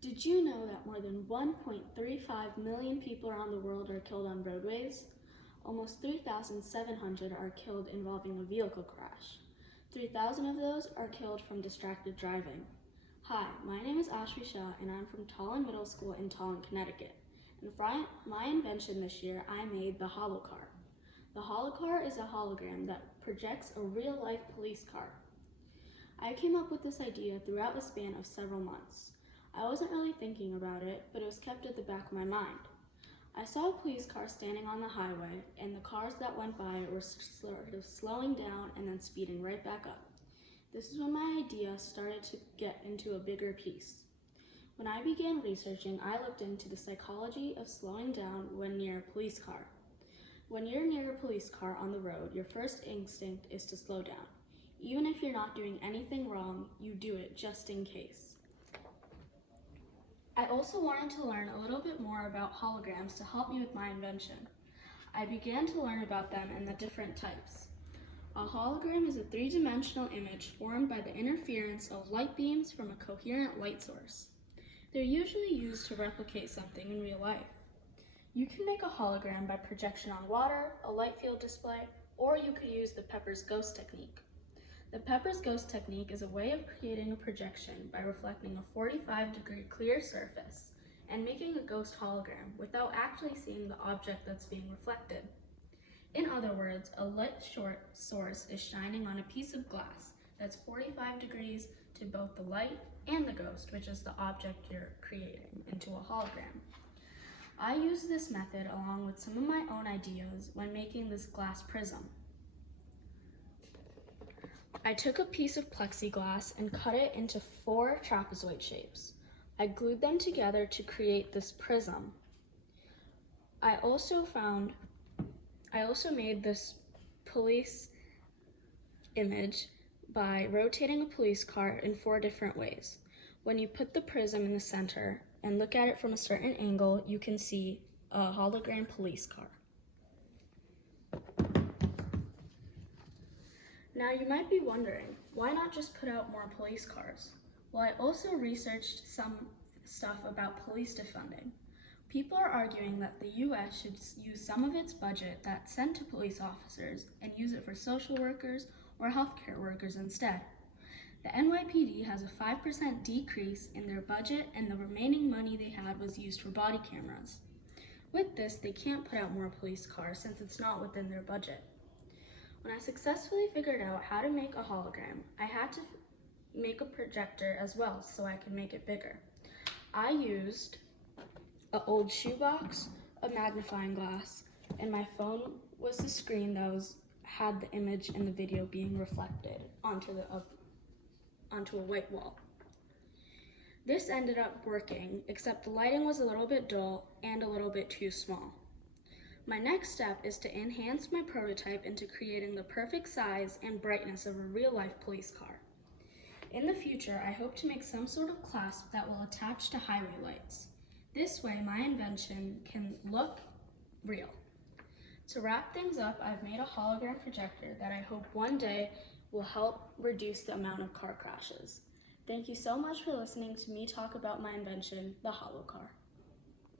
Did you know that more than 1.35 million people around the world are killed on roadways? Almost 3,700 are killed involving a vehicle crash. 3,000 of those are killed from distracted driving. Hi, my name is Aashvi Shah and I'm from Tallinn Middle School in Tallinn, Connecticut. And for my invention this year, I made the Holocar. The Holocar is a hologram that projects a real-life police car. I came up with this idea throughout the span of several months. I wasn't really thinking about it, but it was kept at the back of my mind. I saw a police car standing on the highway, and the cars that went by were sort of slowing down and then speeding right back up. This is when my idea started to get into a bigger piece. When I began researching, I looked into the psychology of slowing down when near a police car. When you're near a police car on the road, your first instinct is to slow down. Even if you're not doing anything wrong, you do it just in case. I also wanted to learn a little bit more about holograms to help me with my invention. I began to learn about them and the different types. A hologram is a three-dimensional image formed by the interference of light beams from a coherent light source. They're usually used to replicate something in real life. You can make a hologram by projection on water, a light field display, or you could use the Pepper's Ghost technique. The Pepper's Ghost technique is a way of creating a projection by reflecting a 45-degree clear surface and making a ghost hologram without actually seeing the object that's being reflected. In other words, a light source is shining on a piece of glass that's 45 degrees to both the light and the ghost, which is the object you're creating, into a hologram. I used this method along with some of my own ideas when making this glass prism. I took a piece of plexiglass and cut it into 4 trapezoid shapes. I glued them together to create this prism. I also made this police image by rotating a police car in 4 different ways. When you put the prism in the center and look at it from a certain angle, you can see a hologram police car. Now you might be wondering, why not just put out more police cars? Well, I also researched some stuff about police defunding. People are arguing that the US should use some of its budget that's sent to police officers and use it for social workers or healthcare workers instead. The NYPD has a 5% decrease in their budget, and the remaining money they had was used for body cameras. With this, they can't put out more police cars since it's not within their budget. When I successfully figured out how to make a hologram, I had to make a projector as well so I could make it bigger. I used an old shoebox, a magnifying glass, and my phone was the screen that had the image and the video being reflected onto a white wall. This ended up working, except the lighting was a little bit dull and a little bit too small. My next step is to enhance my prototype into creating the perfect size and brightness of a real-life police car. In the future, I hope to make some sort of clasp that will attach to highway lights. This way, my invention can look real. To wrap things up, I've made a hologram projector that I hope one day will help reduce the amount of car crashes. Thank you so much for listening to me talk about my invention, the Holocar.